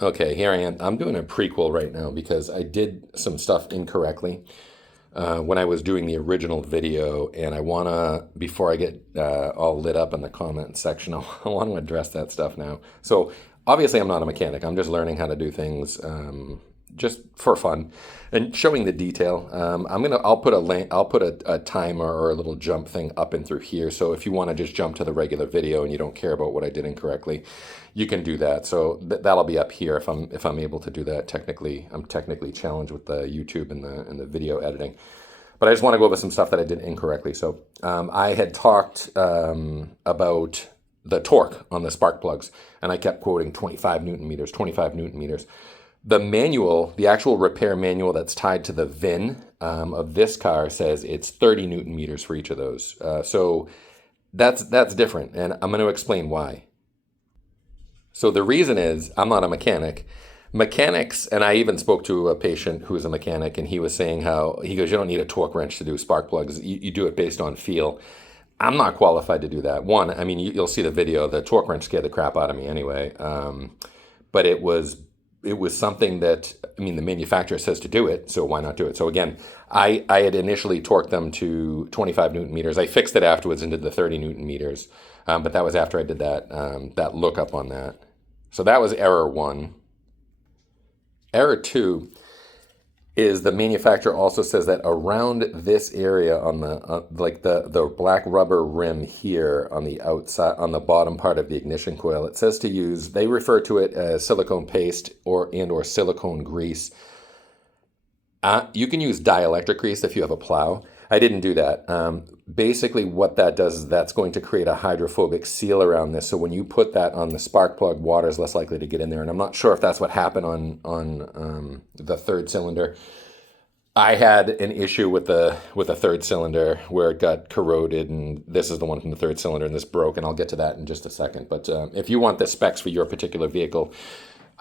Okay, here I am. I'm doing a prequel right now because I did some stuff incorrectly when I was doing the original video, and I wanna, before I get all lit up in the comment section, I want to address that stuff now. So obviously, I'm not a mechanic. I'm just learning how to do things just for fun and showing the detail. I'll put a link, I'll put a timer or a little jump thing up and through here. So if you want to just jump to the regular video and you don't care about what I did incorrectly, you can do that. So that'll be up here if I'm able to do that. Technically, I'm technically challenged with the YouTube and the video editing. But I just want to go over some stuff that I did incorrectly. So I had talked about the torque on the spark plugs, and I kept quoting 25 Newton meters, 25 Newton meters. The manual, the actual repair manual that's tied to the VIN of this car says it's 30 Newton meters for each of those. So that's different, and I'm going to explain why. So the reason is I'm not a mechanic. Mechanics, and I even spoke to a patient who is a mechanic, and he was saying how, he goes, you don't need a torque wrench to do spark plugs. You do it based on feel. I'm not qualified to do that. One, I mean, you'll see the video. The torque wrench scared the crap out of me anyway. But it was something that, I mean, the manufacturer says to do it, so why not do it? So again, I had initially torqued them to 25 Newton meters. I fixed it afterwards and did the 30 Newton meters, but that was after I did that lookup on that. So that was error one. Error two is the manufacturer also says that around this area on the like the black rubber rim here on the outside, on the bottom part of the ignition coil, it says to use, they refer to it as silicone paste or silicone grease. You can use dielectric grease if you have a plow. I didn't do that. Basically what that does is that's going to create a hydrophobic seal around this. So when you put that on the spark plug, water is less likely to get in there. And I'm not sure if that's what happened on the third cylinder. I had an issue with a third cylinder where it got corroded, and this is the one from the third cylinder, and this broke, and I'll get to that in just a second. But if you want the specs for your particular vehicle,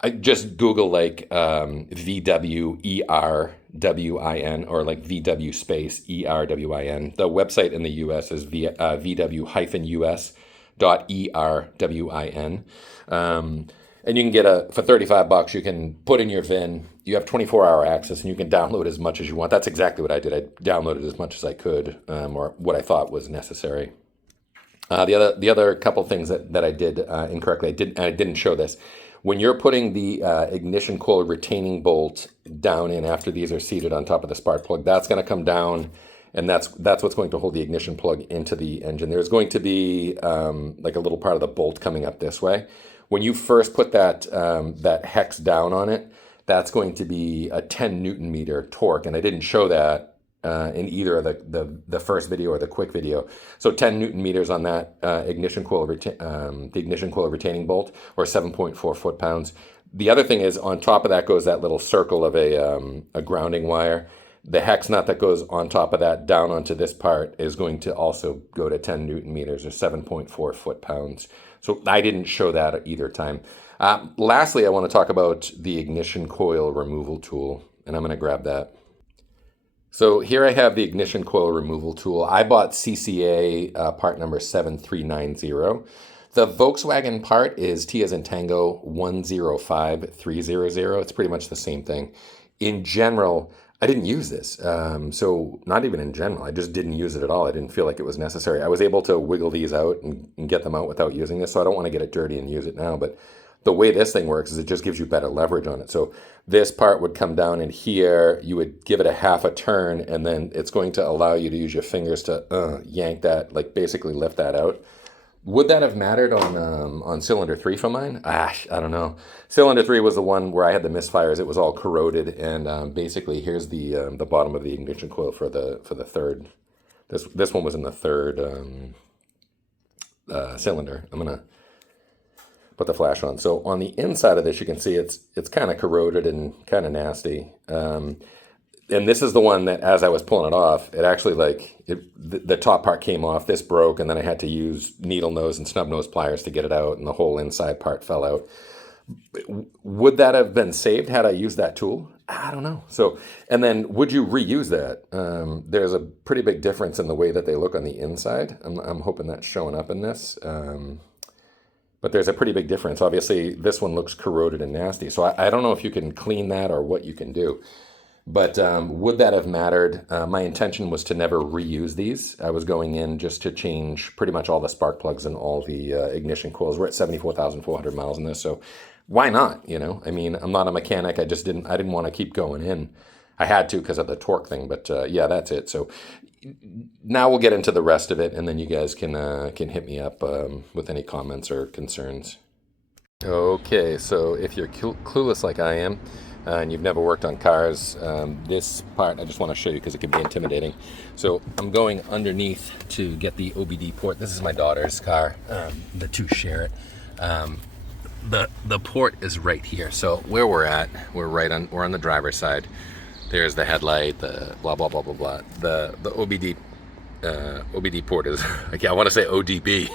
I just Google like VWERWIN or like VW space ERWIN. The website in the US is VW-US.ERWIN. And you can get for $35, you can put in your VIN. You have 24-hour access, and you can download as much as you want. That's exactly what I did. I downloaded as much as I could, or what I thought was necessary. The other couple things that I did incorrectly, I didn't show this. When you're putting the ignition coil retaining bolt down in after these are seated on top of the spark plug, that's going to come down, and that's what's going to hold the ignition plug into the engine. There's going to be like a little part of the bolt coming up this way. When you first put that hex down on it, that's going to be a 10 Newton meter torque, and I didn't show that in either of the first video or the quick video. So 10 Newton meters on that ignition coil the ignition coil retaining bolt, or 7.4 foot-pounds. The other thing is, on top of that goes that little circle of a grounding wire. The hex nut that goes on top of that down onto this part is going to also go to 10 Newton meters, or 7.4 foot-pounds. So I didn't show that at either time. Lastly, I want to talk about the ignition coil removal tool, and I'm going to grab that. So here I have the ignition coil removal tool. I bought CCA part number 7390. The Volkswagen part is T as in Tango 105300. It's pretty much the same thing. In general, I didn't use this. So not even in general, I just didn't use it at all. I didn't feel like it was necessary. I was able to wiggle these out and get them out without using this, so I don't want to get it dirty and use it now. But the way this thing works is it just gives you better leverage on it. So this part would come down in here, you would give it a half a turn, and then it's going to allow you to use your fingers to yank that, like basically lift that out. Would that have mattered on cylinder 3 for mine? I don't know. Cylinder 3 was the one where I had the misfires. It was all corroded, and basically here's the bottom of the ignition coil for the third. This one was in the third cylinder. I'm gonna put the flash on. So on the inside of this, you can see it's kind of corroded and kind of nasty. And this is the one that, as I was pulling it off, it actually the top part came off. This broke, and then I had to use needle nose and snub nose pliers to get it out, and the whole inside part fell out. Would that have been saved had I used that tool? I don't know. So, and then would you reuse that? There's a pretty big difference in the way that they look on the inside. I'm hoping that's showing up in this. but there's a pretty big difference. Obviously, this one looks corroded and nasty. So I don't know if you can clean that or what you can do. But would that have mattered? My intention was to never reuse these. I was going in just to change pretty much all the spark plugs and all the ignition coils. We're at 74,400 miles in this, so why not? You know, I mean, I'm not a mechanic. I didn't want to keep going in. I had to because of the torque thing, but yeah, that's it. So now we'll get into the rest of it, and then you guys can hit me up with any comments or concerns. Okay, so if you're clueless like I am, and you've never worked on cars, this part I just want to show you because it can be intimidating. So I'm going underneath to get the OBD port. This is my daughter's car. The two share it. The port is right here. So where we're at, we're on the driver's side. There's the headlight, the blah blah blah blah blah. The OBD port is, I want to say ODB.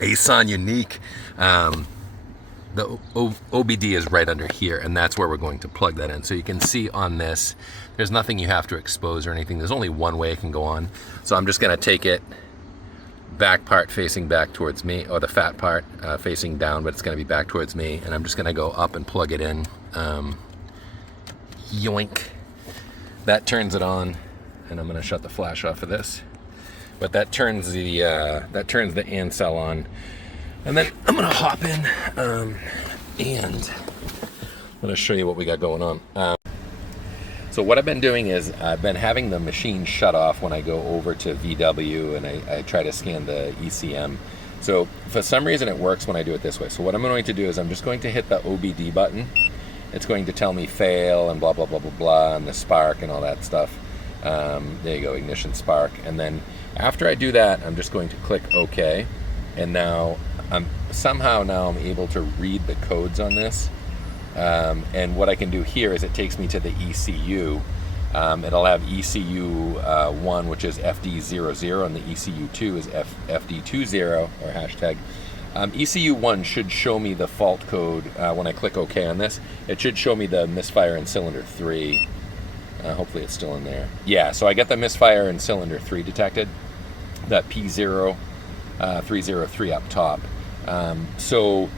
Asan Unique. The OBD is right under here, and that's where we're going to plug that in. So you can see on this, there's nothing you have to expose or anything. There's only one way it can go on. So I'm just going to take it, back part facing back towards me, or the fat part facing down, but it's going to be back towards me, and I'm just going to go up and plug it in. Yoink. That turns it on, and I'm going to shut the flash off of this. But that turns the AND cell on. And then I'm going to hop in and I'm going to show you what we got going on. So what I've been doing is I've been having the machine shut off when I go over to VW and I try to scan the ECM. So for some reason it works when I do it this way. So what I'm going to do is I'm just going to hit the OBD button. It's going to tell me fail and blah, blah, blah, blah, blah, and the spark and all that stuff. There you go, ignition spark. And then after I do that, I'm just going to click OK. And now I'm able to read the codes on this. And what I can do here is it takes me to the ECU. It'll have ECU 1, which is FD00, and the ECU 2 is FD20 or hashtag. ECU 1 should show me the fault code when I click OK on this. It should show me the misfire in cylinder 3. Hopefully it's still in there. Yeah, so I get the misfire in cylinder 3 detected, that P0 303 up top. So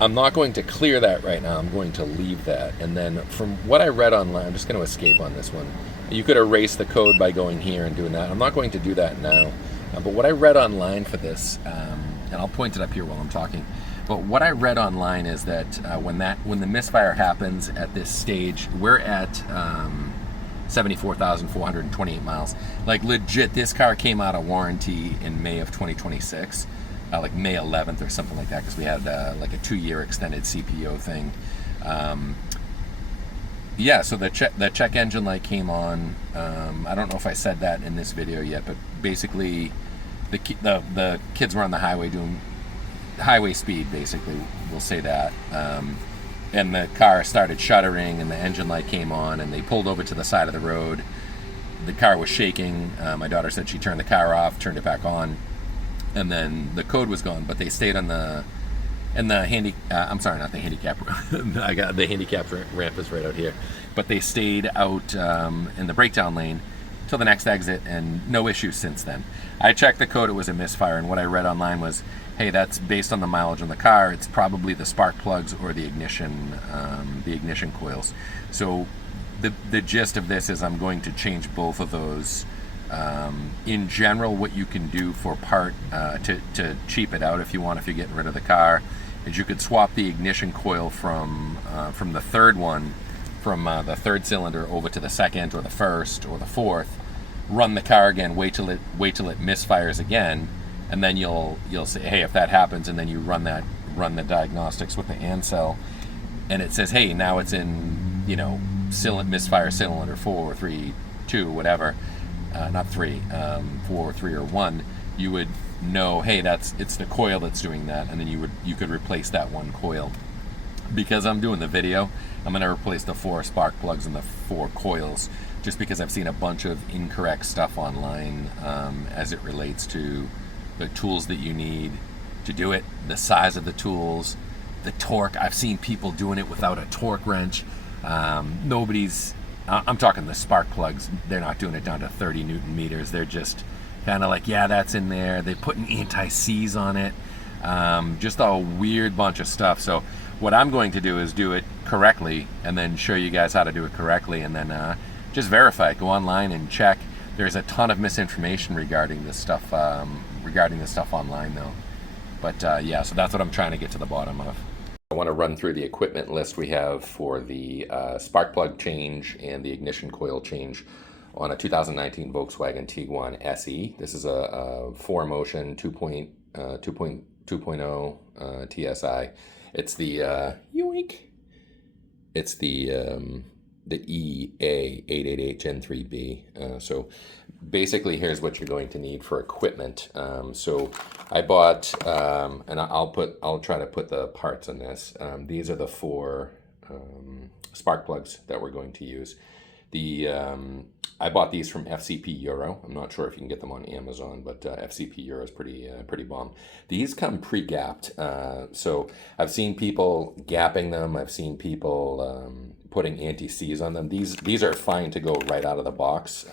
I'm not going to clear that right now. I'm going to leave that. And then from what I read online, I'm just going to escape on this one. You could erase the code by going here and doing that. I'm not going to do that now. But what I read online for this, and I'll point it up here while I'm talking, but what I read online is that when the misfire happens at this stage, we're at 74,428 miles. Like legit, this car came out of warranty in May of 2026, like May 11th or something like that, because we had like a 2-year extended CPO thing. Yeah, so the check engine light came on. I don't know if I said that in this video yet, but basically the kids were on the highway doing highway speed, basically, we'll say that. And the car started shuddering and the engine light came on and they pulled over to the side of the road. The car was shaking. My daughter said she turned the car off, turned it back on, and then the code was gone, but they stayed on the I'm sorry, not the handicap. I got the handicap ramp is right out here, but they stayed out in the breakdown lane till the next exit, and no issues since then. I checked the code, it was a misfire, and what I read online was, hey, that's based on the mileage on the car. It's probably the spark plugs or the ignition coils. So the gist of this is I'm going to change both of those. In general, what you can do for to cheap it out if you're getting rid of the car, is you could swap the ignition coil from the third one, from the third cylinder over to the second or the first or the fourth, run the car again, wait till it misfires again, and then you'll say, hey, if that happens, and then you run the diagnostics with the AND cell, and it says, hey, now it's in misfire cylinder 4 or 3, 2, whatever, not 3, 4, 3 or 1, you would know, hey, it's the coil that's doing that, and then you could replace that one coil. Because I'm doing the video, I'm going to replace the 4 spark plugs and the 4 coils, just because I've seen a bunch of incorrect stuff online as it relates to the tools that you need to do it, the size of the tools, the torque. I've seen people doing it without a torque wrench. I'm talking the spark plugs, they're not doing it down to 30 Newton meters. They're just kind of like, yeah, that's in there. They put an anti-seize on it. Just a weird bunch of stuff. So what I'm going to do is do it correctly and then show you guys how to do it correctly, and then just verify it. Go online and check. There's a ton of misinformation regarding this stuff online though. But yeah, so that's what I'm trying to get to the bottom of. I want to run through the equipment list we have for the spark plug change and the ignition coil change on a 2019 Volkswagen Tiguan SE. This is a 4Motion 2.0 TSI. It's the yoink. It's the EA888 Gen 3B. So basically, here's what you're going to need for equipment. So I bought, and I'll try to put the parts on this. These are the 4 spark plugs that we're going to use. I bought these from FCP Euro. I'm not sure if you can get them on Amazon, but FCP Euro is pretty bomb. These come pre-gapped, so I've seen people gapping them. I've seen people putting anti-seize on them. These are fine to go right out of the box.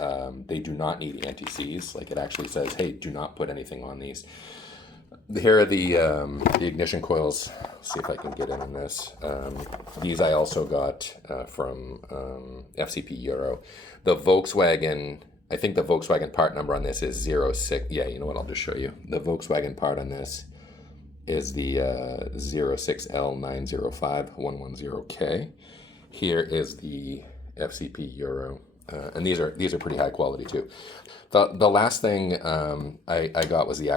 They do not need anti-seize. Like, it actually says, hey, do not put anything on these. Here are the ignition coils. Let's see if I can get in on this. These I also got from FCP Euro. The Volkswagen, I think the Volkswagen part number on this is 06. Yeah, you know what? I'll just show you. The Volkswagen part on this is the 06L905110K. Here is the FCP Euro. And these are pretty high quality too. The last thing I got was the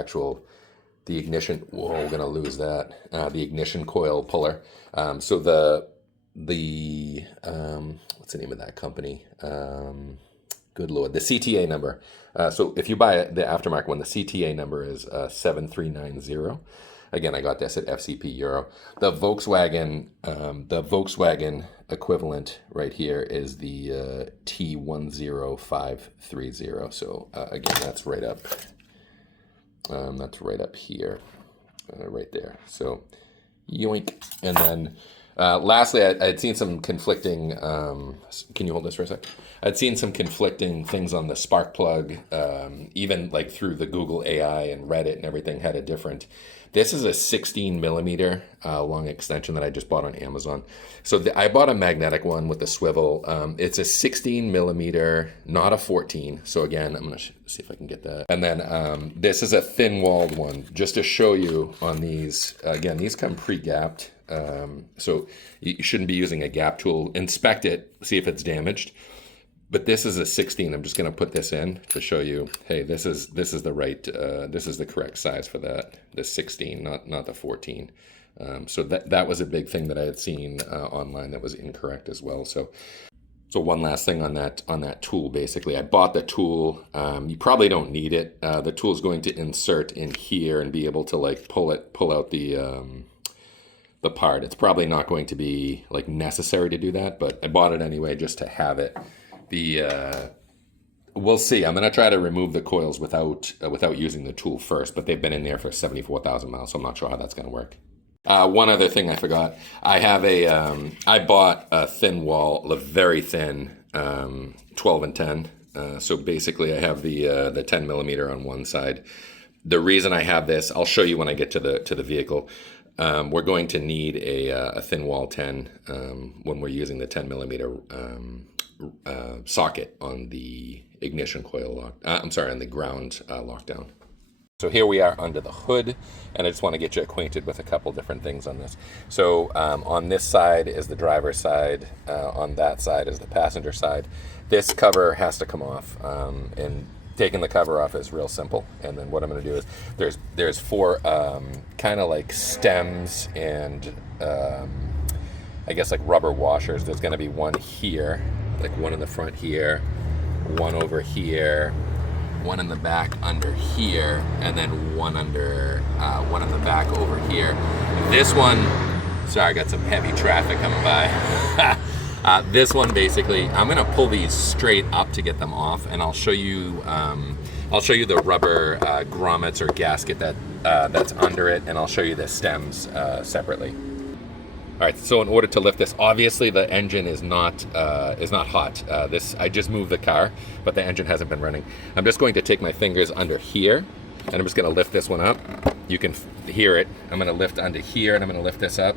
ignition. Whoa, we're gonna lose that. The ignition coil puller. So the what's the name of that company? Good Lord, the CTA number. So if you buy the aftermarket one, the CTA number is 7390. Again, I got this at FCP Euro. The Volkswagen equivalent right here is the T10530. So again, that's right up. That's right up here, right there. So, yoink. And then, lastly, I'd seen some conflicting. Can you hold this for a sec? I'd seen some conflicting things on the spark plug, even like through the Google AI and Reddit and everything had a different. This is a 16 millimeter long extension that I just bought on Amazon. So I bought a magnetic one with a swivel. It's a 16 millimeter, not a 14. So again, I'm going to see if I can get that. And then this is a thin walled one, just to show you on these. Again, these come pre-gapped. So you shouldn't be using a gap tool. Inspect it, see if it's damaged. But this is a 16. I'm just going to put this in to show you, hey, this is the right, this is the correct size for that, the 16, not the 14. So that was a big thing that I had seen online that was incorrect as well. So one last thing on that tool. Basically, I bought the tool. You probably don't need it. The tool is going to insert in here and be able to like pull out the part. It's probably not going to be like necessary to do that, but I bought it anyway just to have it. We'll see. I'm going to try to remove the coils without using the tool first, but they've been in there for 74,000 miles, so I'm not sure how that's going to work. One other thing I forgot. I have I bought a thin wall, a very thin 12 and 10. So basically I have the 10 millimeter on one side. The reason I have this, I'll show you when I get to the vehicle. We're going to need a thin wall 10 when we're using the 10 millimeter socket on the ignition coil on the ground lockdown. So here we are under the hood, and I just want to get you acquainted with a couple different things on this. So on this side is the driver's side, on that side is the passenger side. This cover has to come off, and taking the cover off is real simple. And then what I'm going to do is there's 4 kind of like stems and I guess like rubber washers. There's going to be one here, like one in the front here, one over here, one in the back under here, and then one in the back over here. This one, sorry, I got some heavy traffic coming by. This one, basically, I'm gonna pull these straight up to get them off, and I'll show you the rubber grommets or gasket that's under it, and I'll show you the stems separately. All right, so in order to lift this, obviously the engine is not hot. I just moved the car, but the engine hasn't been running. I'm just going to take my fingers under here, and I'm just going to lift this one up. You can hear it. I'm going to lift under here, and I'm going to lift this up.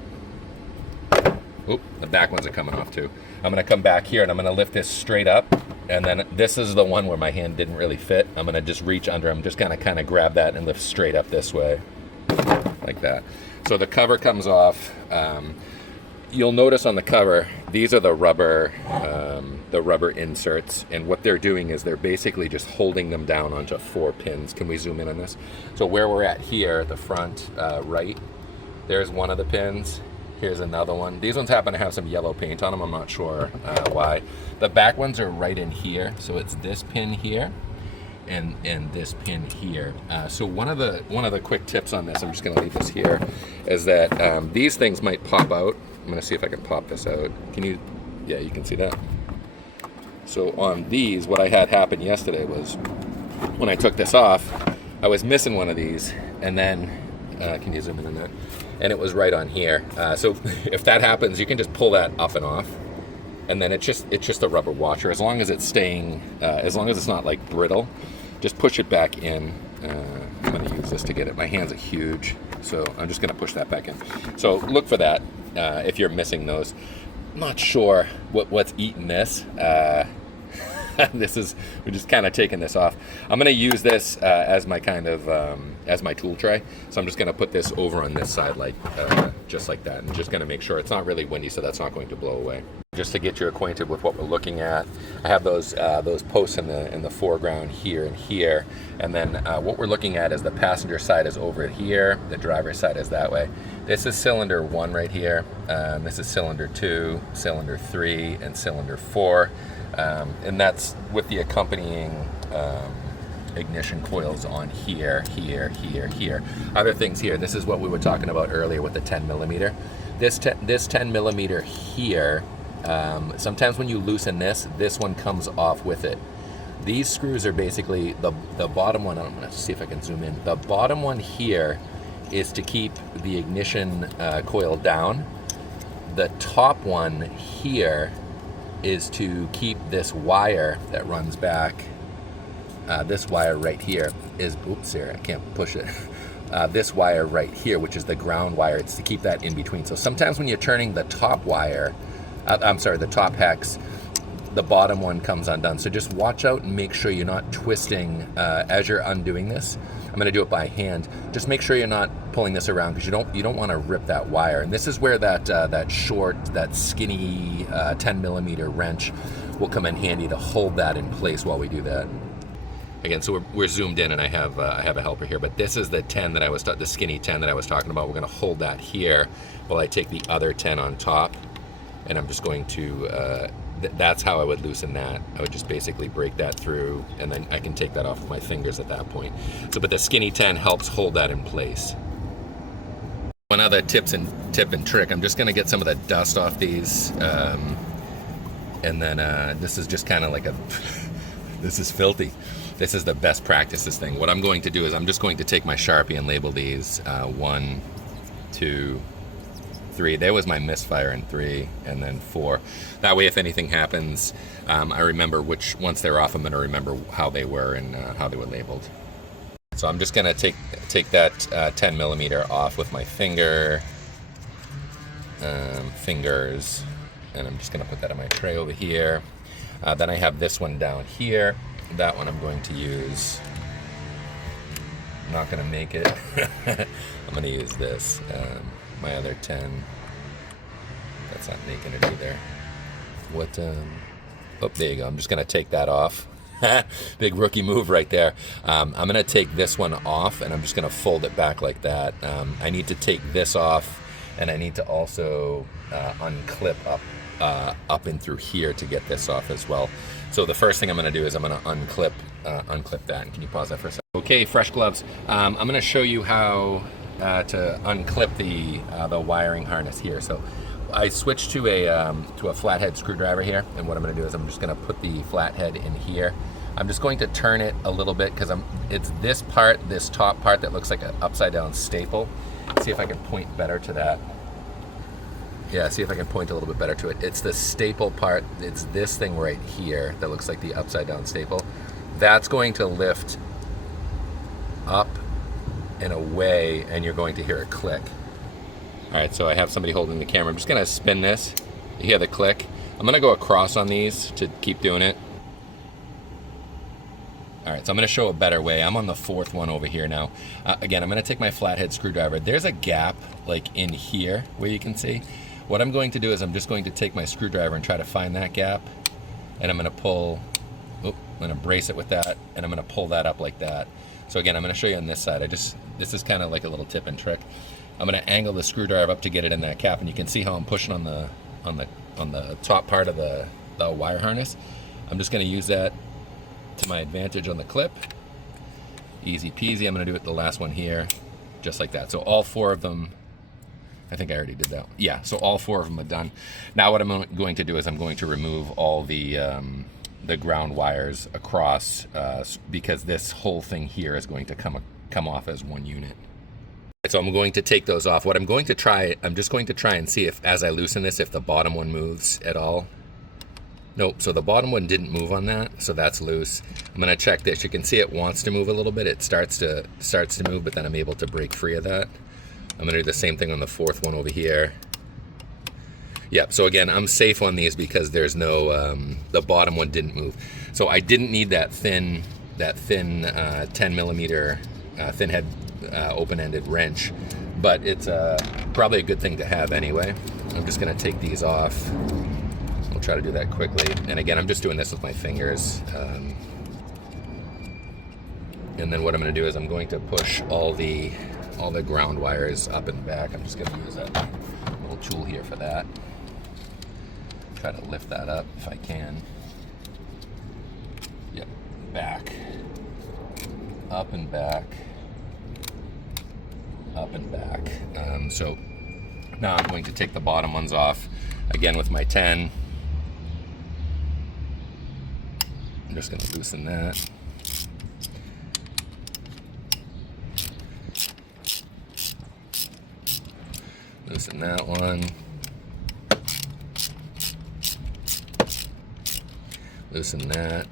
Oop, the back ones are coming off too. I'm going to come back here, and I'm going to lift this straight up, and then this is the one where my hand didn't really fit. I'm going to just reach under. I'm just going to kind of grab that and lift straight up this way, like that. So the cover comes off. You'll notice on the cover, these are the rubber inserts, and what they're doing is they're basically just holding them down onto 4 pins. Can we zoom in on this? So where we're at here, the front right, there's one of the pins. Here's another one. These ones happen to have some yellow paint on them. I'm not sure why. The back ones are right in here, so it's this pin here and this pin here. So one of the quick tips on this, I'm just going to leave this here, is that these things might pop out. I'm going to see if I can pop this out. Can you? Yeah, you can see that. So on these, what I had happen yesterday was when I took this off, I was missing one of these, and then can you zoom in on that? And it was right on here. So if that happens, you can just pull that up and off, and then it's just a rubber washer. As long as it's staying, as long as it's not like brittle, just push it back in. I'm going to use this to get it. My hands are huge, so I'm just going to push that back in. So look for that if you're missing those. I'm not sure what's eating this. We're just kind of taking this off. I'm going to use this as my kind of as my tool tray. So I'm just going to put this over on this side, like just like that, and just going to make sure it's not really windy, so that's not going to blow away. Just to get you acquainted with what we're looking at, I have those posts in the foreground here and here, and then what we're looking at is the passenger side is over here, the driver's side is that way. This is cylinder 1 right here. This is cylinder 2, cylinder 3, and cylinder 4, and that's with the accompanying ignition coils on here, here, here, here. Other things here. This is what we were talking about earlier with the 10 millimeter. This 10 millimeter here. Sometimes when you loosen this one comes off with it. These screws are basically the bottom one. I'm going to see if I can zoom in. The bottom one here is to keep the ignition coil down. The top one here is to keep this wire that runs back. This wire right here is, oops, here, I can't push it. This wire right here, which is the ground wire, it's to keep that in between. So sometimes when you're turning the top wire, the top hex, the bottom one comes undone. So just watch out and make sure you're not twisting as you're undoing this. I'm going to do it by hand. Just make sure you're not pulling this around, because you don't want to rip that wire. And this is where that short, that skinny 10 millimeter wrench will come in handy to hold that in place while we do that. Again, so we're zoomed in, and I have a helper here, but this is the 10 that I was the skinny 10 that I was talking about. We're going to hold that here while I take the other 10 on top, and I'm just going to. That's how I would loosen that. I would just basically break that through, and then I can take that off with my fingers at that point. So, but the skinny 10 helps hold that in place. One other tip and trick. I'm just going to get some of the dust off these, and then this is just kind of like this is filthy. This is the best practices thing. What I'm going to do is I'm just going to take my Sharpie and label these 1, 2, 3. There was my misfire in 3, and then 4. That way, if anything happens, I remember once they're off, I'm going to remember how they were and how they were labeled. So I'm just going to take that 10 millimeter off with my fingers, and I'm just going to put that on my tray over here. Then I have this one down here. That one I'm going to use. I'm not going to make it. I'm going to use this. My other 10. That's not making it either. What? Oh, there you go. I'm just going to take that off. Big rookie move right there. I'm going to take this one off, and I'm just going to fold it back like that. I need to take this off, and I need to also unclip up and through here to get this off as well. So the first thing I'm going to do is I'm going to unclip that. Can you pause that for a second? Okay, fresh gloves. I'm going to show you how to unclip the wiring harness here. So I switched to a flathead screwdriver here, and what I'm going to do is I'm just going to put the flathead in here. I'm just going to turn it a little bit, because it's this top part that looks like an upside down staple. Let's see if I can point better to that. Yeah, see if I can point a little bit better to it. It's the staple part. It's this thing right here that looks like the upside down staple. That's going to lift up and away, and you're going to hear it click. All right, so I have somebody holding the camera. I'm just gonna spin this. You hear the click. I'm gonna go across on these to keep doing it. All right, so I'm gonna show a better way. I'm on the fourth one over here now. Again, I'm gonna take my flathead screwdriver. There's a gap like in here where you can see. What I'm going to do is I'm just going to take my screwdriver and try to find that gap, and I'm gonna pull, I'm gonna brace it with that, and I'm gonna pull that up like that. So again, I'm gonna show you on this side. This is kind of like a little tip and trick. I'm gonna angle the screwdriver up to get it in that cap, and you can see how I'm pushing on the top part of the wire harness. I'm just gonna use that to my advantage on the clip. Easy peasy. I'm gonna do it the last one here, just like that. So all four of them, I think I already did that. Yeah, so all four of them are done. Now what I'm going to do is I'm going to remove all the ground wires across because this whole thing here is going to come off as one unit. So I'm going to take those off. What I'm going to try, I'm just going to try and see if, as I loosen this, if the bottom one moves at all. Nope, so the bottom one didn't move on that, so that's loose. I'm gonna check this. You can see it wants to move a little bit. It starts to move, but then I'm able to break free of that. I'm gonna do the same thing on the fourth one over here. Yep, so again, I'm safe on these because there's no, the bottom one didn't move. So I didn't need that thin 10 millimeter thin head open-ended wrench, but it's probably a good thing to have anyway. I'm just gonna take these off. We'll try to do that quickly. And again, I'm just doing this with my fingers. And then what I'm gonna do is I'm going to push all the ground wires up and back. I'm just gonna use that little tool here for that. Try to lift that up if I can. Yep, back, up and back, up and back. So now I'm going to take the bottom ones off again with my 10. I'm just going to loosen that. Loosen that one. Loosen that.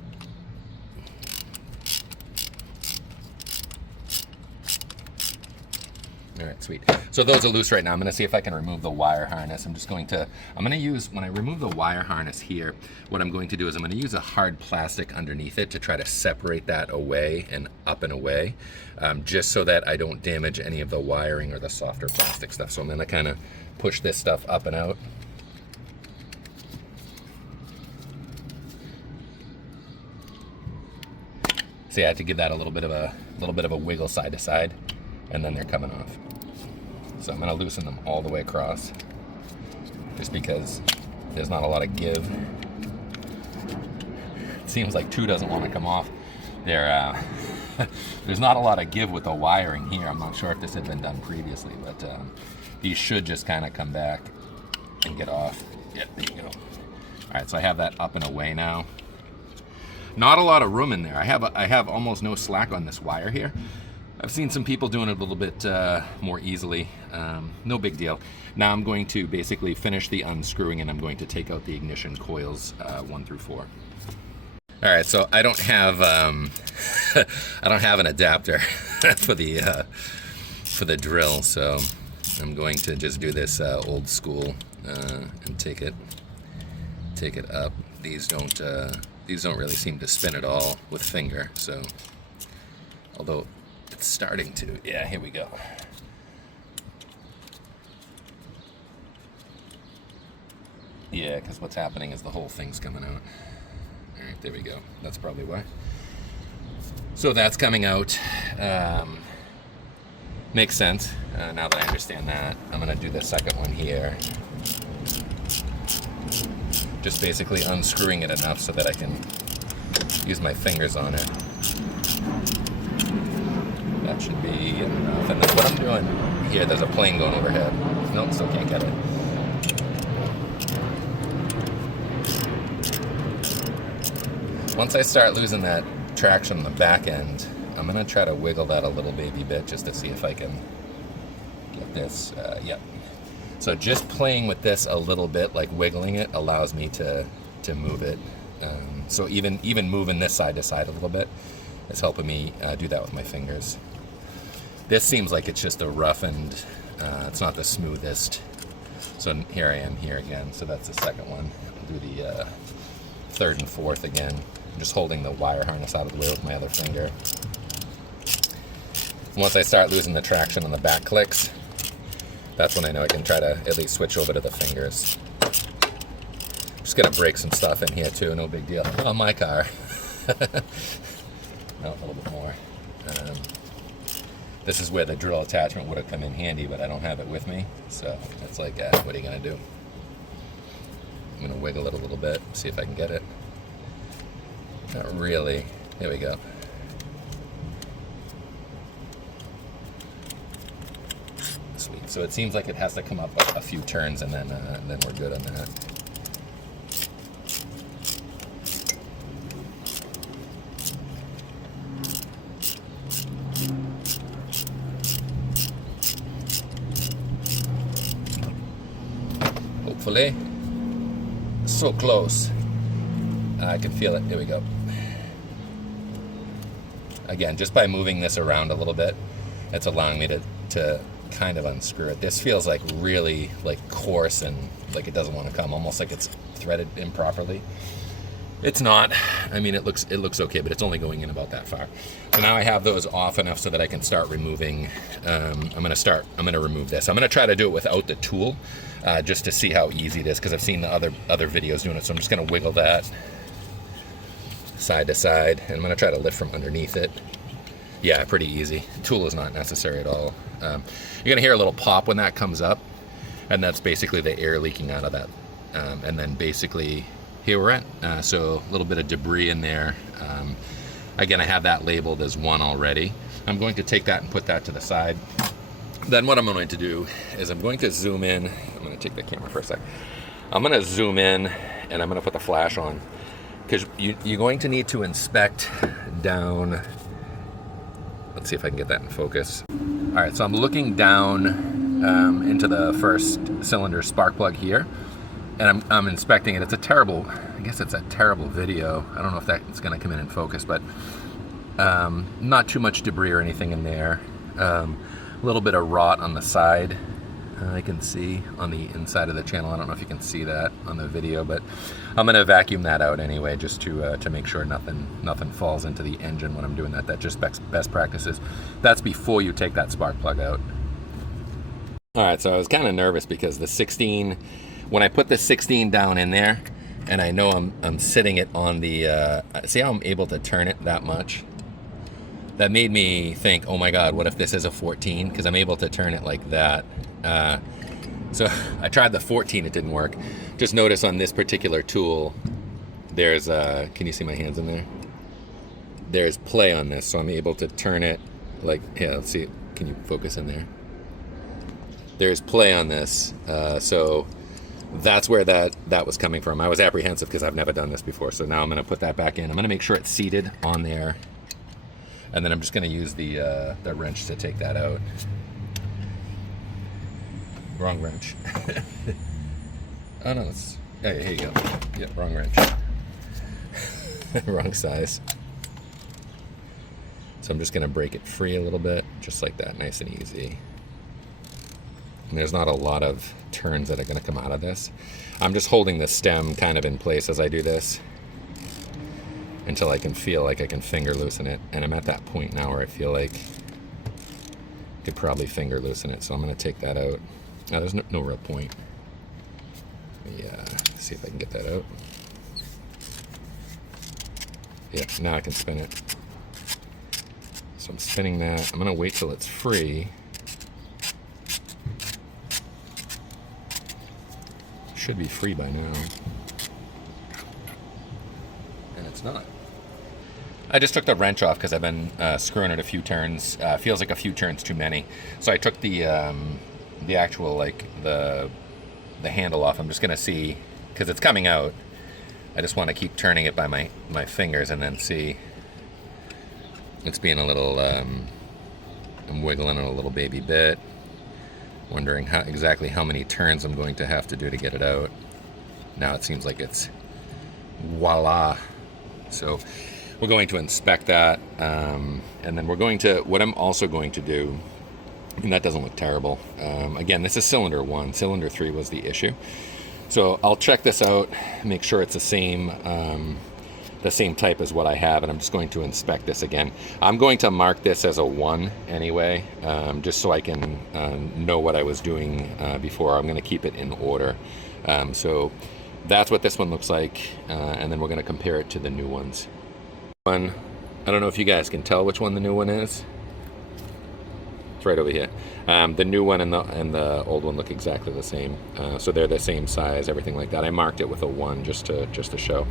All right, sweet. So those are loose right now. I'm gonna see if I can remove the wire harness. I'm gonna use, when I remove the wire harness here, what I'm going to do is I'm gonna use a hard plastic underneath it to try to separate that away and up and away, just so that I don't damage any of the wiring or the softer plastic stuff. So I'm gonna kind of push this stuff up and out. See, I had to give that a little bit of a wiggle side to side, and then they're coming off. So I'm gonna loosen them all the way across, just because there's not a lot of give. It seems like 2 doesn't want to come off. There's not a lot of give with the wiring here. I'm not sure if this had been done previously, but these should just kind of come back and get off. Yep, there you go. All right, so I have that up and away now. Not a lot of room in there. I have almost no slack on this wire here. I've seen some people doing it a little bit more easily. No big deal. Now I'm going to basically finish the unscrewing, and I'm going to take out the ignition coils 1 through 4. All right, so I don't have I don't have an adapter for the drill, so I'm going to just do this old school and take it up. These don't really seem to spin at all with finger, so although it's starting to. Yeah, here we go. Yeah, because what's happening is the whole thing's coming out. All right, there we go. That's probably why. So that's coming out. Makes sense. Now that I understand that, I'm gonna do the second one here. Just basically unscrewing it enough so that I can use my fingers on it. That should be enough. And then what I'm doing here, there's a plane going overhead. Nope, still can't get it. Once I start losing that traction on the back end, I'm gonna try to wiggle that a little baby bit just to see if I can get this, yep. So just playing with this a little bit, like wiggling it, allows me to move it. So even moving this side to side a little bit is helping me do that with my fingers. This seems like it's just a roughened, it's not the smoothest. So here I am here again. So that's the second one. I'll do the third and fourth again. I'm just holding the wire harness out of the way with my other finger. Once I start losing the traction on the back clicks, that's when I know I can try to at least switch over to the fingers. Just gonna break some stuff in here too, no big deal. Oh, my car. No, a little bit more. This is where the drill attachment would have come in handy, but I don't have it with me. So it's like, what are you gonna do? I'm gonna wiggle it a little bit, see if I can get it. Not really. There we go. Sweet. So it seems like it has to come up a few turns, and then we're good on that. Hopefully. So close. I can feel it. Here we go. Again, just by moving this around a little bit, it's allowing me to kind of unscrew it. This feels like really like coarse and like it doesn't want to come, almost like it's threaded improperly. It's not. I mean, it looks okay, but it's only going in about that far. So now I have those off enough so that I can start removing. I'm gonna remove this. I'm gonna try to do it without the tool, just to see how easy it is, because I've seen the other videos doing it. So I'm just gonna wiggle that side to side, and I'm gonna try to lift from underneath it. Yeah, pretty easy. Tool is not necessary at all. You're gonna hear a little pop when that comes up, and that's basically the air leaking out of that. And then basically here we're at. So a little bit of debris in there. Again, I have that labeled as 1 already. I'm going to take that and put that to the side. Then what I'm going to do is I'm going to zoom in. I'm going to take the camera for a sec. I'm going to zoom in and I'm going to put the flash on, because you're going to need to inspect down. Let's see if I can get that in focus. All right, so I'm looking down into the first cylinder spark plug here, and I'm inspecting it. It's a terrible, I guess it's a terrible video. I don't know if that's gonna come in focus, but not too much debris or anything in there. A little bit of rot on the side. I can see on the inside of the channel. I don't know if you can see that on the video, but I'm gonna vacuum that out anyway, just to make sure nothing falls into the engine when I'm doing that. That's just best practices. That's before you take that spark plug out. All right, so I was kind of nervous because the 16, when I put the 16 down in there, and I know I'm sitting it on the, see how I'm able to turn it that much? That made me think, oh my God, what if this is a 14? Because I'm able to turn it like that. So I tried the 14, it didn't work. Just notice on this particular tool, there's, can you see my hands in there? There's play on this, so I'm able to turn it like, yeah, let's see, can you focus in there? There's play on this, so that's where that was coming from. I was apprehensive because I've never done this before, so now I'm gonna put that back in. I'm gonna make sure it's seated on there, and then I'm just gonna use the wrench to take that out. Wrong wrench. Oh no, it's, yeah, here you go. Yep, wrong wrench. Wrong size. So I'm just gonna break it free a little bit, just like that, nice and easy. And there's not a lot of turns that are gonna come out of this. I'm just holding the stem kind of in place as I do this until I can feel like I can finger loosen it. And I'm at that point now where I feel like I could probably finger loosen it. So I'm gonna take that out. Now there's no real point. Yeah, see if I can get that out. Yeah, now I can spin it. So I'm spinning that. I'm gonna wait till it's free. Should be free by now. And it's not. I just took the wrench off because I've been screwing it a few turns. Feels like a few turns too many. So I took the actual, like, the handle off. I'm just gonna see, because it's coming out. I just want to keep turning it by my fingers and then see. It's being a little, I'm wiggling it a little baby bit. Wondering exactly how many turns I'm going to have to do to get it out. Now it seems like it's voila. So we're going to inspect that, and then we're going to, what I'm also going to do, and that doesn't look terrible. Again, this is cylinder 1. Cylinder 3 was the issue. So I'll check this out, make sure it's the same type as what I have, and I'm just going to inspect this again. I'm going to mark this as a 1 anyway, just so I can know what I was doing before. I'm going to keep it in order. So that's what this one looks like, and then we're going to compare it to the new ones. I don't know if you guys can tell which one the new one is. It's right over here. The new one and the old one look exactly the same, so they're the same size, everything like that. I marked it with a 1 just to show.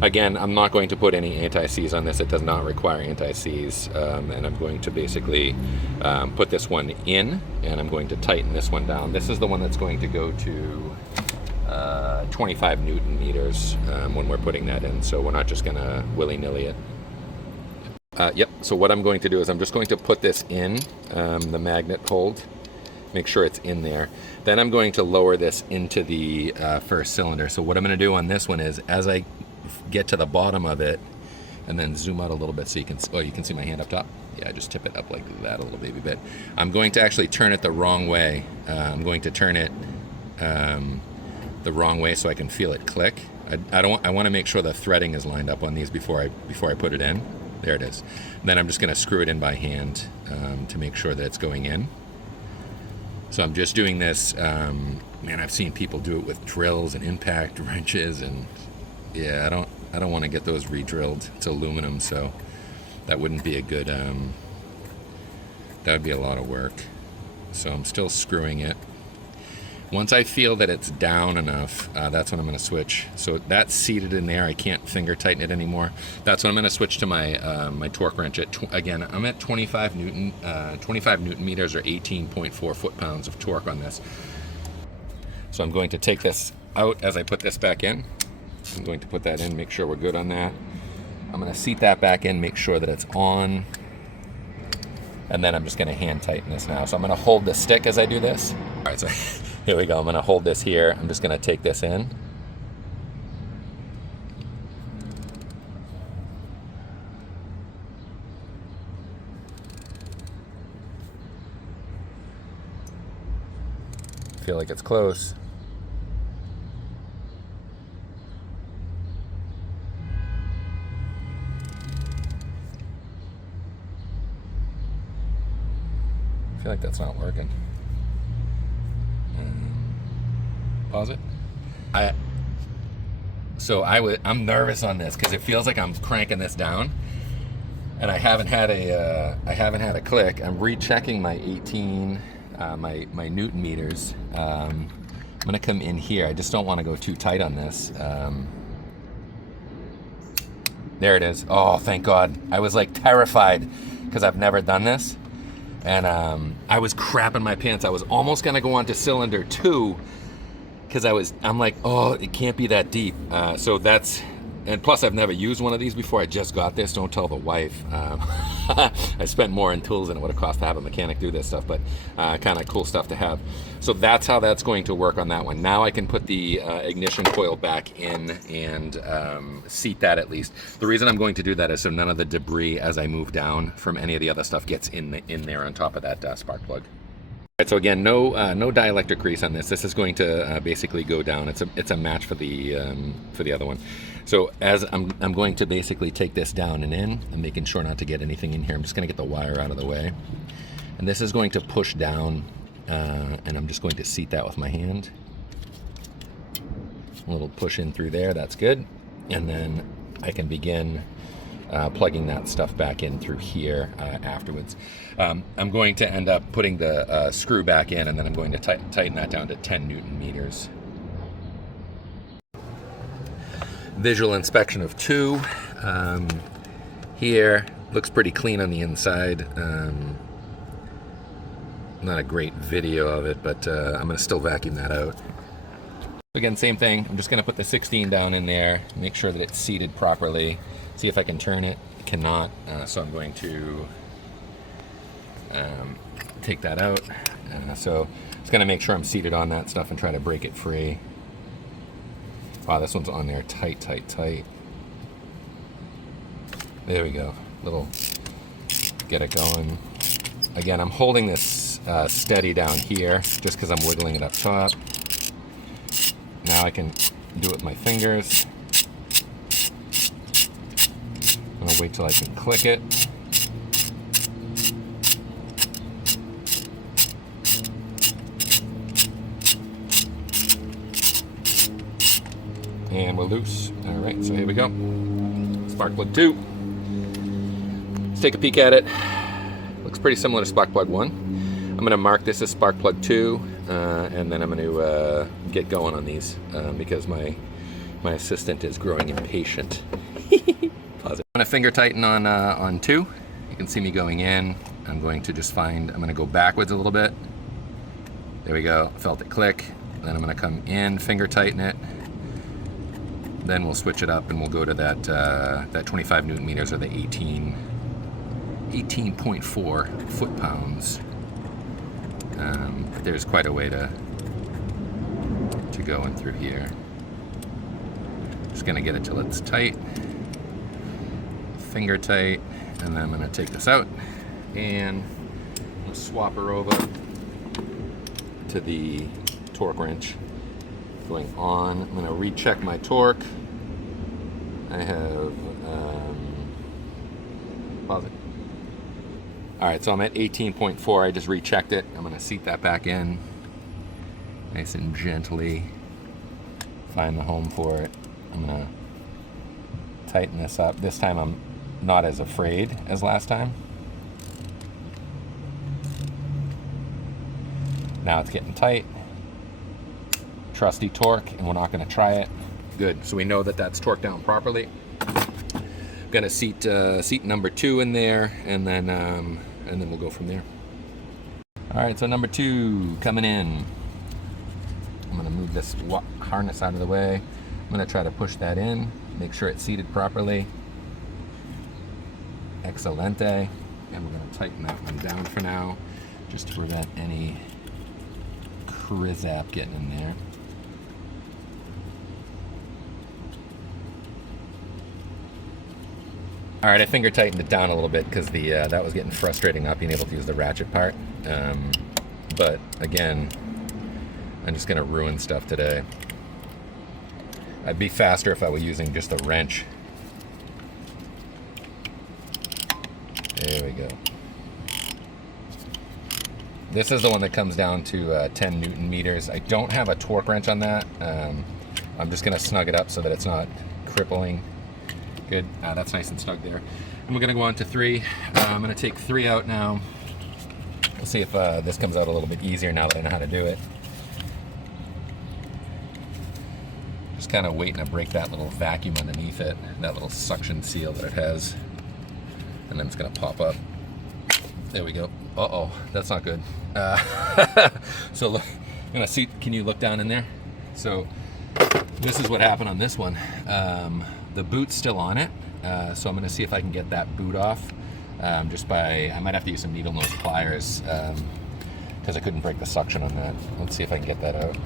Again, I'm not going to put any anti-seize on this. It does not require anti-seize, and I'm going to basically put this one in, and I'm going to tighten this one down. This is the one that's going to go to 25 Newton meters when we're putting that in, so we're not just going to willy-nilly it. Yep, so what I'm going to do is I'm just going to put this in the magnet hold, make sure it's in there. Then I'm going to lower this into the first cylinder. So what I'm going to do on this one is, as I get to the bottom of it, and then zoom out a little bit so you can, oh, you can see my hand up top? Yeah, just tip it up like that a little baby bit. I'm going to actually turn it the wrong way. I'm going to turn it the wrong way so I can feel it click. I want to make sure the threading is lined up on these before I put it in. There it is. And then I'm just going to screw it in by hand to make sure that it's going in. So I'm just doing this. Man, I've seen people do it with drills and impact wrenches, and yeah, I don't want to get those re-drilled. It's aluminum, so that wouldn't be a good. That would be a lot of work. So I'm still screwing it. Once I feel that it's down enough, that's when I'm going to switch. So that's seated in there. I can't finger tighten it anymore. That's when I'm going to switch to my my torque wrench. Again, I'm at 25 Newton meters, or 18.4 foot-pounds of torque on this. So I'm going to take this out as I put this back in. I'm going to put that in, make sure we're good on that. I'm going to seat that back in, make sure that it's on. And then I'm just going to hand tighten this now. So I'm going to hold the stick as I do this. All right, so here we go. I'm going to hold this here. I'm just going to take this in. Feel like it's close. I feel like that's not working. Pause it. I'm nervous on this because it feels like I'm cranking this down, and I haven't had a click. I'm rechecking my 18 my Newton meters. I'm gonna come in here. I just don't want to go too tight on this. There it is. Oh, thank God. I was like terrified because I've never done this, and I was crapping my pants. I was almost gonna go on to cylinder 2 because I'm like, oh, it can't be that deep. So that's, and plus I've never used one of these before. I just got this. Don't tell the wife. I spent more in tools than it would have cost to have a mechanic do this stuff, but kind of cool stuff to have. So that's how that's going to work on that one. Now I can put the ignition coil back in and seat that at least. The reason I'm going to do that is so none of the debris as I move down from any of the other stuff gets in there on top of that spark plug. Right, so again, no dielectric grease on this. This is going to basically go down. It's a match for the other one. So as I'm going to basically take this down and in, I'm making sure not to get anything in here. I'm just going to get the wire out of the way, and this is going to push down, and I'm just going to seat that with my hand. A little push in through there. That's good, and then I can begin plugging that stuff back in through here afterwards. I'm going to end up putting the screw back in, and then I'm going to tighten that down to 10 Newton meters. Visual inspection of 2. Here, looks pretty clean on the inside. Not a great video of it, but I'm going to still vacuum that out. Again, same thing. I'm just going to put the 16 down in there, make sure that it's seated properly. See if I can turn it. I cannot, so I'm going to take that out. So Just gonna make sure I'm seated on that stuff and try to break it free. Wow, this one's on there tight, tight, tight. There we go. Little, get it going. Again, I'm holding this steady down here just because I'm wiggling it up top. Now I can do it with my fingers. I'm gonna wait till I can click it. And we're loose. All right, so here we go. Spark plug 2. Let's take a peek at it. Looks pretty similar to spark plug 1. I'm going to mark this as spark plug 2, and then I'm going to get going on these because my assistant is growing impatient. Pause it. I'm going to finger tighten on 2. You can see me going in. I'm going to just I'm going to go backwards a little bit. There we go. Felt it click. Then I'm going to come in, finger tighten it. Then we'll switch it up and we'll go to that 25 Newton meters or the 18.4 foot-pounds. There's quite a way to go in through here. Just gonna get it till it's tight, finger tight, and then I'm gonna take this out and we'll swap her over to the torque wrench. Going on, I'm going to recheck my torque. I have, pause it. All right, so I'm at 18.4. I just rechecked it. I'm going to seat that back in nice and gently. Find the home for it. I'm going to tighten this up. This time I'm not as afraid as last time. Now it's getting tight. Trusty torque, and we're not going to try it. Good, so we know that that's torqued down properly. Got a seat number 2 in there, and then we'll go from there. All right, so number 2 coming in. I'm going to move this harness out of the way. I'm going to try to push that in, make sure it's seated properly. Excelente, and we're going to tighten that one down for now, just to prevent any crizap getting in there. All right, I finger tightened it down a little bit because that was getting frustrating not being able to use the ratchet part. But again, I'm just gonna ruin stuff today. I'd be faster if I were using just a wrench. There we go. This is the one that comes down to 10 Newton meters. I don't have a torque wrench on that. I'm just gonna snug it up so that it's not crippling. Good, that's nice and snug there. And we're gonna go on to 3. I'm gonna take 3 out now. We'll see if this comes out a little bit easier now that I know how to do it. Just kind of waiting to break that little vacuum underneath it, that little suction seal that it has. And then it's gonna pop up. There we go. Uh-oh, that's not good. So look, I'm gonna see, can you look down in there? So this is what happened on this one. The boot's still on it, so I'm gonna see if I can get that boot off just by, I might have to use some needle nose pliers because I couldn't break the suction on that. Let's see if I can get that out.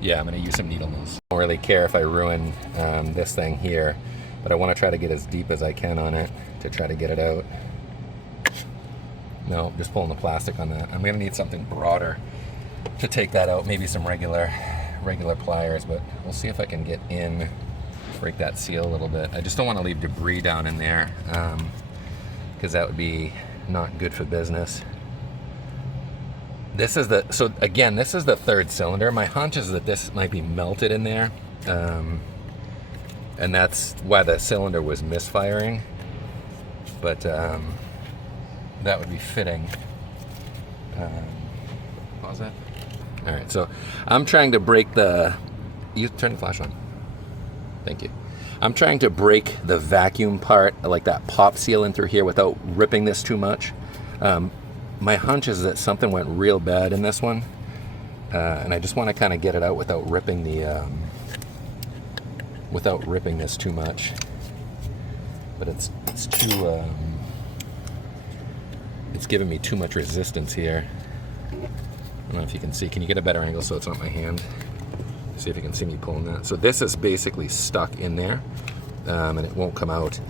Yeah, I'm gonna use some needle nose. I don't really care if I ruin this thing here, but I wanna try to get as deep as I can on it to try to get it out. No, just pulling the plastic on that. I'm gonna need something broader to take that out, maybe some regular pliers, but we'll see if I can get in, break that seal a little bit. I just don't want to leave debris down in there because that would be not good for business. This is the, so again, this is the 3rd cylinder. My hunch is that this might be melted in there, and that's why the cylinder was misfiring, but that would be fitting. Pause that. All right, so I'm trying to break the, you turn the flash on. Thank you. I'm trying to break the vacuum part, like that pop seal in through here without ripping this too much. My hunch is that something went real bad in this one, and I just want to kind of get it out without ripping the, without ripping this too much. But it's too, it's giving me too much resistance here. I don't know if you can see. Can you get a better angle so it's not my hand? See if you can see me pulling that. So this is basically stuck in there, and it won't come out.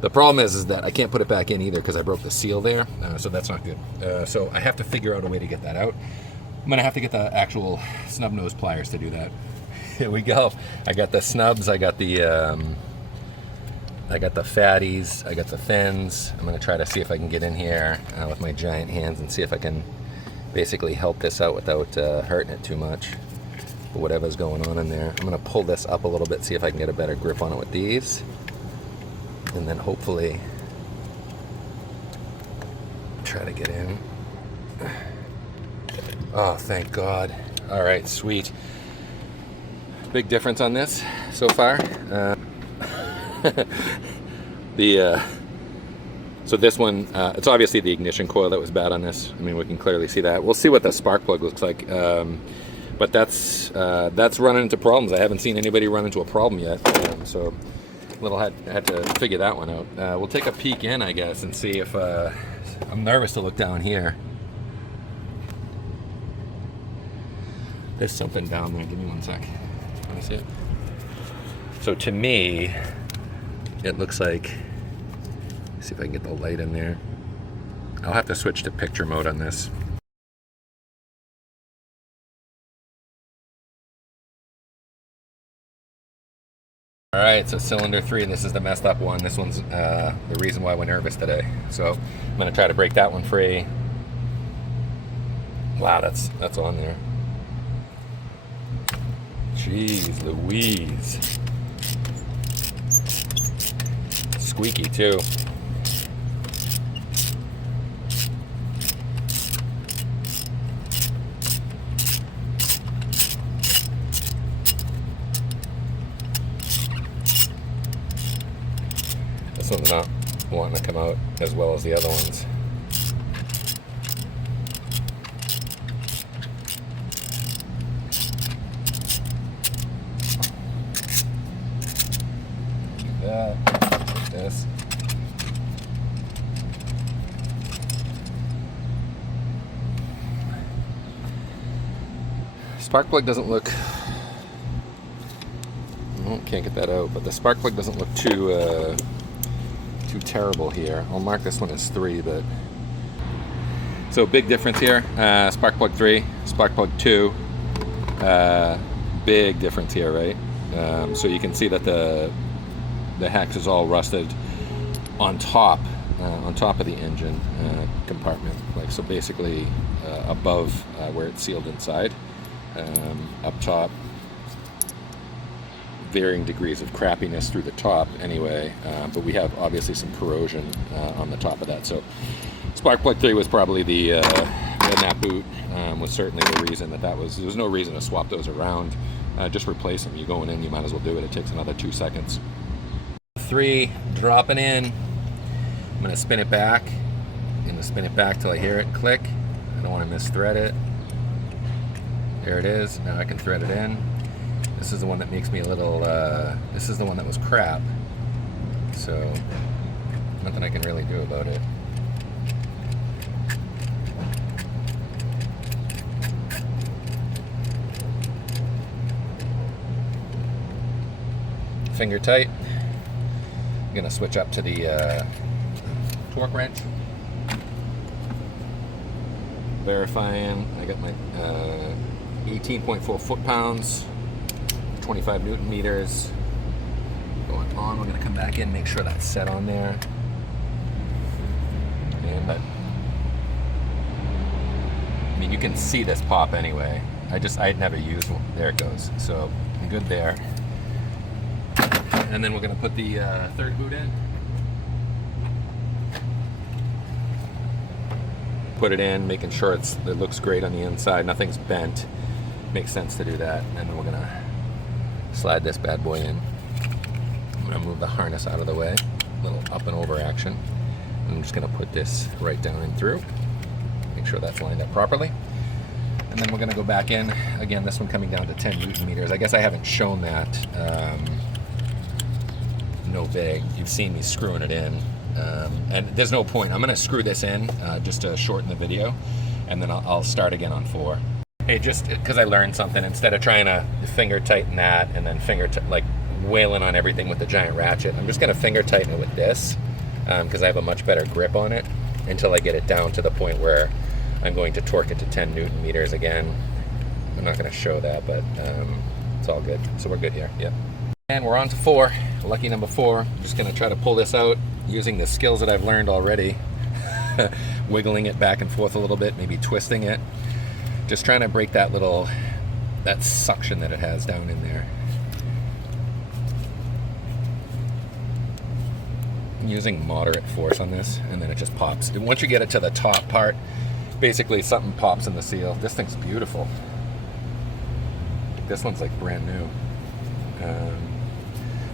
The problem is that I can't put it back in either because I broke the seal there, so that's not good. So I have to figure out a way to get that out. I'm gonna have to get the actual snub nose pliers to do that. Here we go. I got the snubs, I got the fatties, I got the thins. I'm gonna try to see if I can get in here with my giant hands and see if I can basically help this out without hurting it too much. But whatever's going on in there. I'm gonna pull this up a little bit, see if I can get a better grip on it with these. And then hopefully try to get in. Oh, thank God. All right, sweet. Big difference on this so far. So this one, it's obviously the ignition coil that was bad on this. I mean, we can clearly see that. We'll see what the spark plug looks like. But that's running into problems. I haven't seen anybody run into a problem yet. So had to figure that one out. We'll take a peek in, I guess, and see if I'm nervous to look down here. There's something down there. Give me one sec. Let me see it. So to me, it looks like, let's see if I can get the light in there. I'll have to switch to picture mode on this. All right, so cylinder 3, this is the messed up one. This one's the reason why we're nervous today. So I'm gonna try to break that one free. Wow, that's on there. Jeez Louise. Squeaky too. This one's not wanting to come out as well as the other ones. This. Spark plug doesn't look, oh, can't get that out, but the spark plug doesn't look too terrible here. I'll mark this one as 3, but so big difference here. Spark plug 3, spark plug 2, big difference here, right? So you can see that the hex is all rusted on top of the engine compartment, like, so basically above where it's sealed inside, up top, varying degrees of crappiness through the top anyway, but we have obviously some corrosion on the top of that. So spark plug 3 was probably the in that boot, was certainly the reason there was no reason to swap those around. Just replace them. You're going in, you might as well do it. It takes another 2 seconds. 3 dropping in. I'm going to spin it back. I'm going to spin it back till I hear it click. I don't want to misthread it. There it is. Now I can thread it in. This is the one that makes me a little, this is the one that was crap. So, nothing I can really do about it. Finger tight. I'm gonna switch up to the torque wrench. Verifying, I got my 18.4 foot-pounds, 25 Newton meters going on. We're gonna come back in, make sure that's set on there. And that, I mean, you can see this pop anyway. I'd never used one. There it goes. So good there. And then we're gonna put the third boot in. Put it in, making sure it looks great on the inside, nothing's bent. Makes sense to do that. And then we're gonna slide this bad boy in. I'm gonna move the harness out of the way, a little up and over action. I'm just gonna put this right down and through. Make sure that's lined up properly. And then we're gonna go back in. Again, this one coming down to 10 Newton meters. I guess I haven't shown that. No big. You've seen me screwing it in. And there's no point. I'm going to screw this in just to shorten the video, and then I'll start again on 4. Hey, just because I learned something, instead of trying to finger tighten that and then like wailing on everything with the giant ratchet, I'm just going to finger tighten it with this because I have a much better grip on it until I get it down to the point where I'm going to torque it to 10 Newton meters again. I'm not going to show that, but it's all good. So we're good here. Yep. And we're on to 4. Lucky number 4. I'm just going to try to pull this out using the skills that I've learned already. Wiggling it back and forth a little bit, maybe twisting it. Just trying to break that suction that it has down in there. I'm using moderate force on this, and then it just pops. And once you get it to the top part, basically something pops in the seal. This thing's beautiful. This one's like brand new.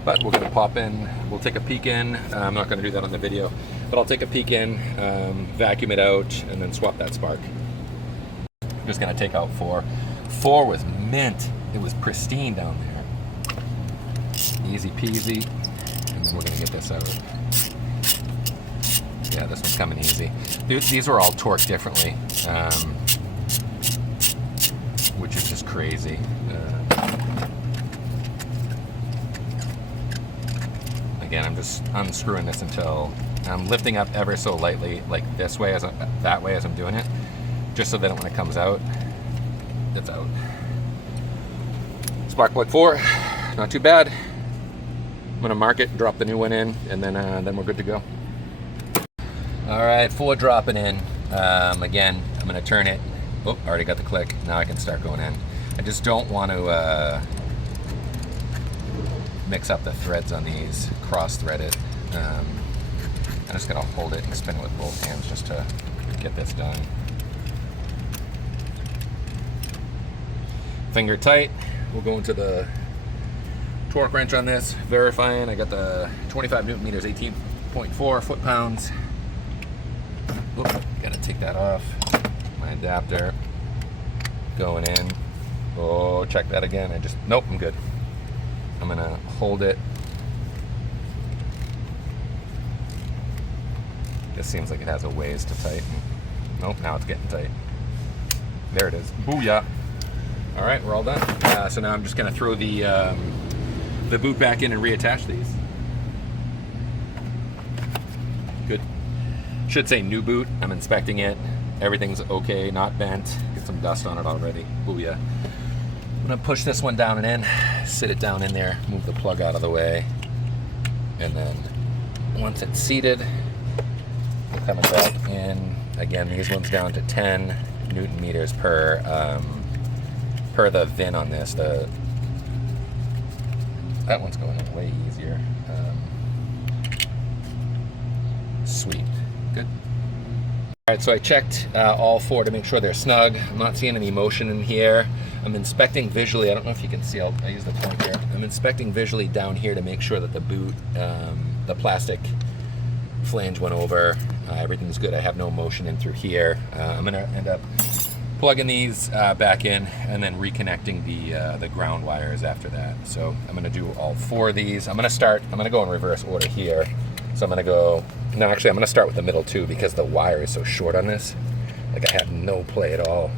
But we're gonna pop in, we'll take a peek in. I'm not gonna do that on the video, but I'll take a peek in, vacuum it out, and then swap that spark. I'm just gonna take out 4. 4 was mint. It was pristine down there. Easy peasy. And then we're gonna get this out. Yeah, this one's coming easy. These are all torqued differently, which is just crazy. Again, I'm just unscrewing this until I'm lifting up ever so lightly, like this way, that way as I'm doing it, just so that when it comes out, it's out. Spark plug 4, not too bad. I'm gonna mark it, drop the new one in, and then we're good to go. All right, 4 dropping in. Again, I'm gonna turn it. Oh, already got the click. Now I can start going in. I just don't want to mix up the threads on these, cross-thread it. I'm just gonna hold it and spin it with both hands just to get this done. Finger tight. We'll go into the torque wrench on this, verifying I got the 25 Newton meters, 18.4 foot-pounds. Oops, gotta take that off. My adapter going in. Oh, check that again. Nope, I'm good. I'm gonna hold it. This seems like it has a ways to tighten. Nope, now it's getting tight. There it is. Booyah. All right, we're all done. So now I'm just gonna throw the boot back in and reattach these. Good. Should say new boot. I'm inspecting it. Everything's okay, not bent. Get some dust on it already. Booyah. I'm gonna push this one down and in, sit it down in there, move the plug out of the way, and then once it's seated, coming back in. Again, these ones down to 10 Newton meters per the VIN on this. That one's going in way easier. Sweet, good. All right, so I checked all 4 to make sure they're snug. I'm not seeing any motion in here. I'm inspecting visually. I don't know if you can see. I use the pointer. I'm inspecting visually down here to make sure that the boot, the plastic flange went over. Everything's good. I have no motion in through here. I'm gonna end up plugging these back in and then reconnecting the ground wires after that. So I'm gonna do all 4 of these. I'm gonna go in reverse order here. So I'm gonna start with the middle 2 because the wire is so short on this. Like I have no play at all.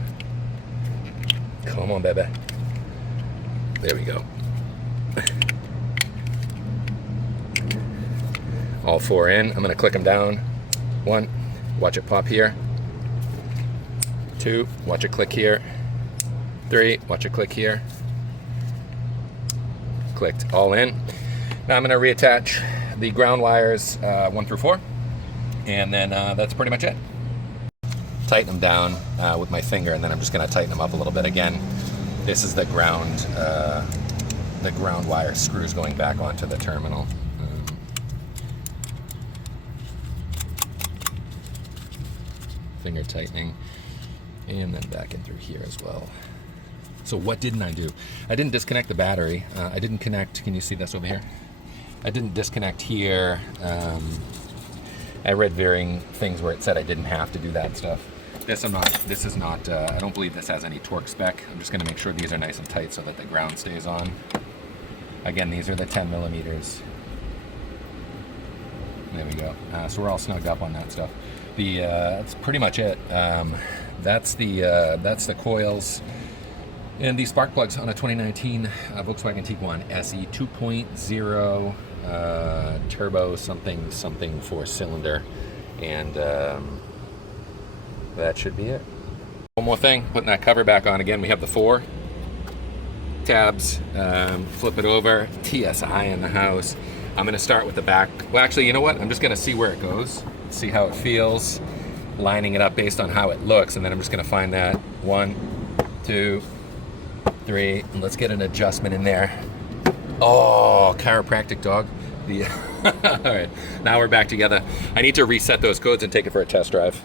Come on, baby. There we go. All 4 in. I'm gonna click them down. 1, watch it pop here. 2, watch it click here. 3, watch it click here. Clicked, all in. Now I'm gonna reattach the ground wires 1 through 4, and then that's pretty much it. Tighten them down with my finger, and then I'm just gonna tighten them up a little bit. Again, this is the ground wire screws going back onto the terminal. Finger tightening, and then back in through here as well. So what didn't I do? I didn't disconnect the battery. I didn't connect, can you see this over here? I didn't disconnect here. I read varying things where it said I didn't have to do that stuff. This is not, I don't believe this has any torque spec. I'm just gonna make sure these are nice and tight so that the ground stays on. Again, these are the 10 millimeters. There we go. So we're all snugged up on that stuff. That's pretty much it. That's the coils and the spark plugs on a 2019 Volkswagen Tiguan SE 2.0 turbo something 4-cylinder, and that should be it. One more thing, putting that cover back on again. We have the 4 tabs. Flip it over. TSI in the house. I'm going to start with the back. Well, actually, you know what? I'm just going to see where it goes, see how it feels, lining it up based on how it looks, and then I'm just going to find that 1, 2, 3, and let's get an adjustment in there. Oh, chiropractic dog. All right, now we're back together. I need to reset those codes and take it for a test drive.